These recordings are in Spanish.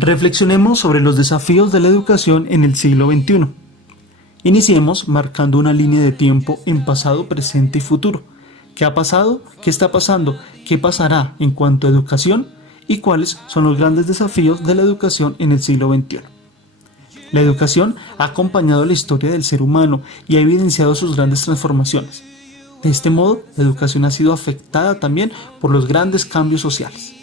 Reflexionemos sobre los desafíos de la educación en el siglo XXI. Iniciemos marcando una línea de tiempo en pasado, presente y futuro. ¿Qué ha pasado? ¿Qué está pasando? ¿Qué pasará en cuanto a educación? ¿Y cuáles son los grandes desafíos de la educación en el siglo XXI? La educación ha acompañado la historia del ser humano y ha evidenciado sus grandes transformaciones. De este modo, la educación ha sido afectada también por los grandes cambios sociales.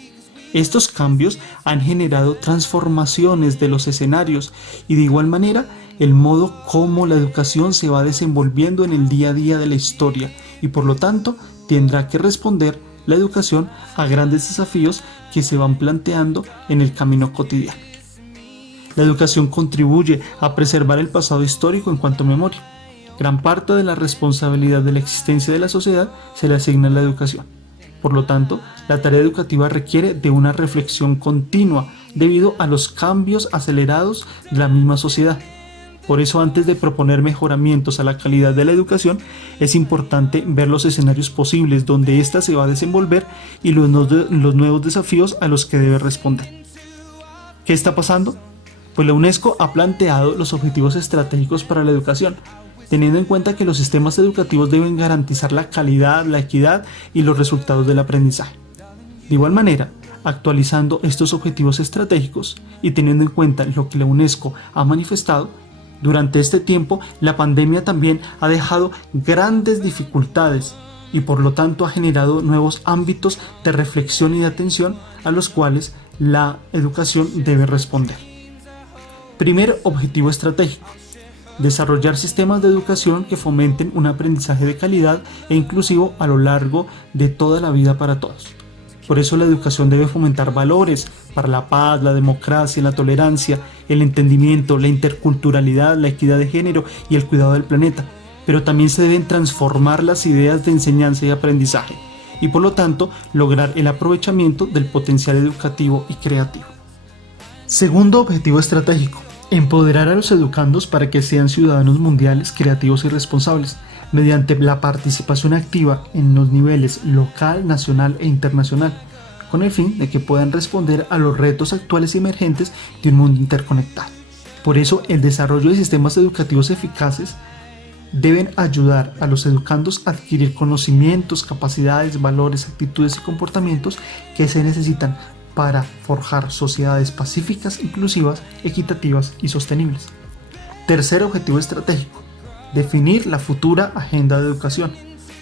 Estos cambios han generado transformaciones de los escenarios y de igual manera el modo como la educación se va desenvolviendo en el día a día de la historia y por lo tanto tendrá que responder la educación a grandes desafíos que se van planteando en el camino cotidiano. La educación contribuye a preservar el pasado histórico en cuanto a memoria. Gran parte de la responsabilidad de la existencia de la sociedad se le asigna a la educación. Por lo tanto, la tarea educativa requiere de una reflexión continua debido a los cambios acelerados de la misma sociedad. Por eso, antes de proponer mejoramientos a la calidad de la educación, es importante ver los escenarios posibles donde ésta se va a desenvolver y los nuevos desafíos a los que debe responder. ¿Qué está pasando? Pues la UNESCO ha planteado los objetivos estratégicos para la educación, teniendo en cuenta que los sistemas educativos deben garantizar la calidad, la equidad y los resultados del aprendizaje. De igual manera, actualizando estos objetivos estratégicos y teniendo en cuenta lo que la UNESCO ha manifestado, durante este tiempo la pandemia también ha dejado grandes dificultades y por lo tanto ha generado nuevos ámbitos de reflexión y de atención a los cuales la educación debe responder. Primer objetivo estratégico: desarrollar sistemas de educación que fomenten un aprendizaje de calidad e inclusivo a lo largo de toda la vida para todos. Por eso la educación debe fomentar valores para la paz, la democracia, la tolerancia, el entendimiento, la interculturalidad, la equidad de género y el cuidado del planeta. Pero también se deben transformar las ideas de enseñanza y aprendizaje y por lo tanto lograr el aprovechamiento del potencial educativo y creativo. Segundo objetivo estratégico: empoderar a los educandos para que sean ciudadanos mundiales creativos y responsables, mediante la participación activa en los niveles local, nacional e internacional, con el fin de que puedan responder a los retos actuales y emergentes de un mundo interconectado. Por eso, el desarrollo de sistemas educativos eficaces deben ayudar a los educandos a adquirir conocimientos, capacidades, valores, actitudes y comportamientos que se necesitan para forjar sociedades pacíficas, inclusivas, equitativas y sostenibles. Tercer objetivo estratégico: definir la futura agenda de educación,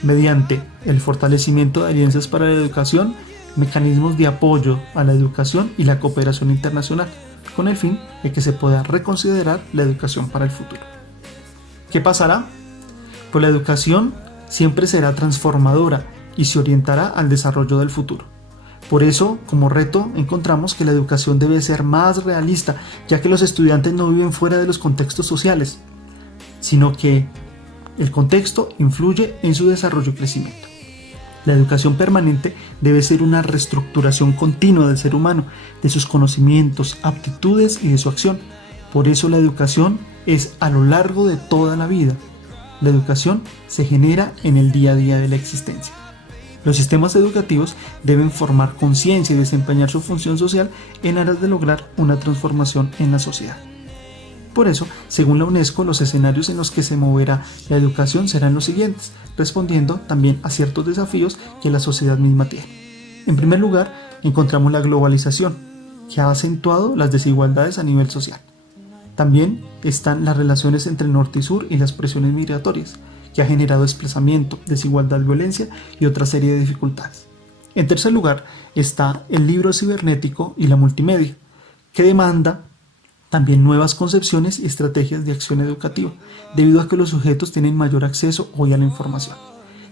mediante el fortalecimiento de alianzas para la educación, mecanismos de apoyo a la educación y la cooperación internacional, con el fin de que se pueda reconsiderar la educación para el futuro. ¿Qué pasará? Pues la educación siempre será transformadora y se orientará al desarrollo del futuro. Por eso, como reto, encontramos que la educación debe ser más realista, ya que los estudiantes no viven fuera de los contextos sociales, sino que el contexto influye en su desarrollo y crecimiento. La educación permanente debe ser una reestructuración continua del ser humano, de sus conocimientos, aptitudes y de su acción. Por eso la educación es a lo largo de toda la vida. La educación se genera en el día a día de la existencia. Los sistemas educativos deben formar conciencia y desempeñar su función social en aras de lograr una transformación en la sociedad. Por eso, según la UNESCO, los escenarios en los que se moverá la educación serán los siguientes, respondiendo también a ciertos desafíos que la sociedad misma tiene. En primer lugar, encontramos la globalización, que ha acentuado las desigualdades a nivel social. También están las relaciones entre el norte y sur y las presiones migratorias, que ha generado desplazamiento, desigualdad, violencia y otra serie de dificultades. En tercer lugar está el libro cibernético y la multimedia, que demanda también nuevas concepciones y estrategias de acción educativa, debido a que los sujetos tienen mayor acceso hoy a la información.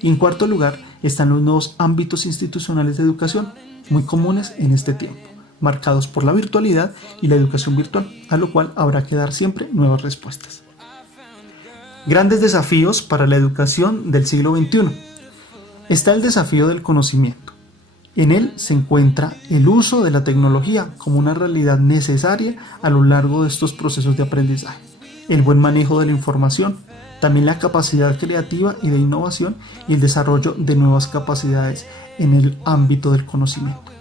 Y en cuarto lugar están los nuevos ámbitos institucionales de educación, muy comunes en este tiempo, marcados por la virtualidad y la educación virtual, a lo cual habrá que dar siempre nuevas respuestas. Grandes desafíos para la educación del siglo XXI. Está el desafío del conocimiento. En él se encuentra el uso de la tecnología como una realidad necesaria a lo largo de estos procesos de aprendizaje, el buen manejo de la información, también la capacidad creativa y de innovación y el desarrollo de nuevas capacidades en el ámbito del conocimiento.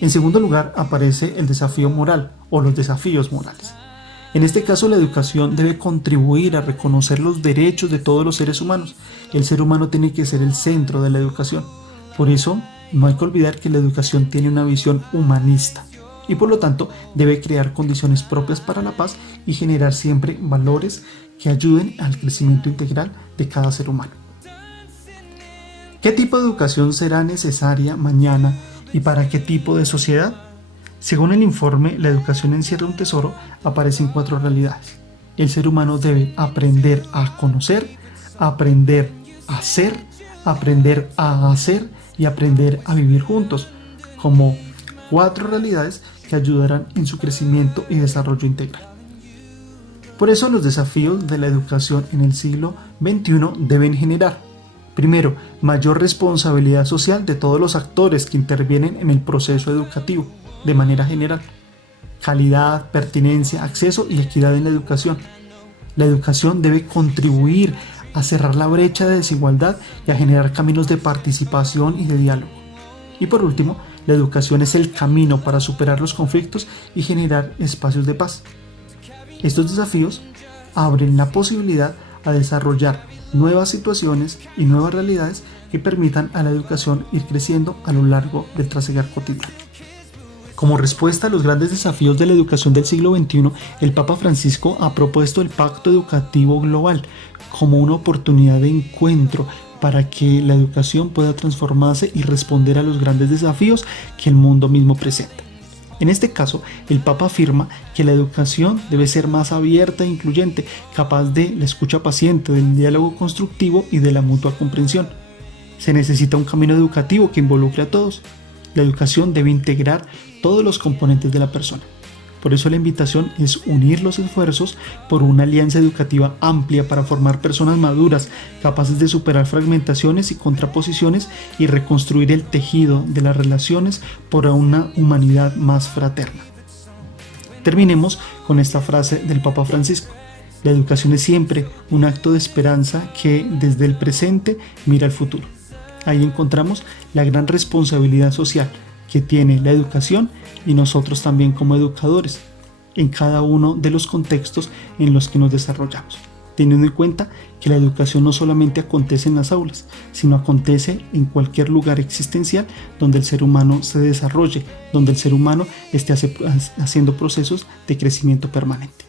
En segundo lugar aparece el desafío moral o los desafíos morales. En este caso, la educación debe contribuir a reconocer los derechos de todos los seres humanos. El ser humano tiene que ser el centro de la educación. Por eso, no hay que olvidar que la educación tiene una visión humanista y por lo tanto debe crear condiciones propias para la paz y generar siempre valores que ayuden al crecimiento integral de cada ser humano. ¿Qué tipo de educación será necesaria mañana y para qué tipo de sociedad? Según el informe La educación encierra un tesoro, aparecen 4 realidades. El ser humano debe aprender a conocer, aprender a ser, aprender a hacer y aprender a vivir juntos, como 4 realidades que ayudarán en su crecimiento y desarrollo integral. Por eso los desafíos de la educación en el siglo XXI deben generar, primero, mayor responsabilidad social de todos los actores que intervienen en el proceso educativo, de manera general. Calidad, pertinencia, acceso y equidad en la educación. La educación debe contribuir a cerrar la brecha de desigualdad y a generar caminos de participación y de diálogo. Y por último, la educación es el camino para superar los conflictos y generar espacios de paz. Estos desafíos abren la posibilidad a desarrollar nuevas situaciones y nuevas realidades que permitan a la educación ir creciendo a lo largo del trasegar cotidiano. Como respuesta a los grandes desafíos de la educación del siglo XXI, el Papa Francisco ha propuesto el Pacto Educativo Global como una oportunidad de encuentro para que la educación pueda transformarse y responder a los grandes desafíos que el mundo mismo presenta. En este caso, el Papa afirma que la educación debe ser más abierta e incluyente, capaz de la escucha paciente, del diálogo constructivo y de la mutua comprensión. Se necesita un camino educativo que involucre a todos. La educación debe integrar todos los componentes de la persona. Por eso la invitación es unir los esfuerzos por una alianza educativa amplia para formar personas maduras, capaces de superar fragmentaciones y contraposiciones y reconstruir el tejido de las relaciones por una humanidad más fraterna. Terminemos con esta frase del Papa Francisco. La educación es siempre un acto de esperanza que desde el presente mira al futuro. Ahí encontramos la gran responsabilidad social que tiene la educación y nosotros también como educadores en cada uno de los contextos en los que nos desarrollamos, teniendo en cuenta que la educación no solamente acontece en las aulas, sino acontece en cualquier lugar existencial donde el ser humano se desarrolle, donde el ser humano esté haciendo procesos de crecimiento permanente.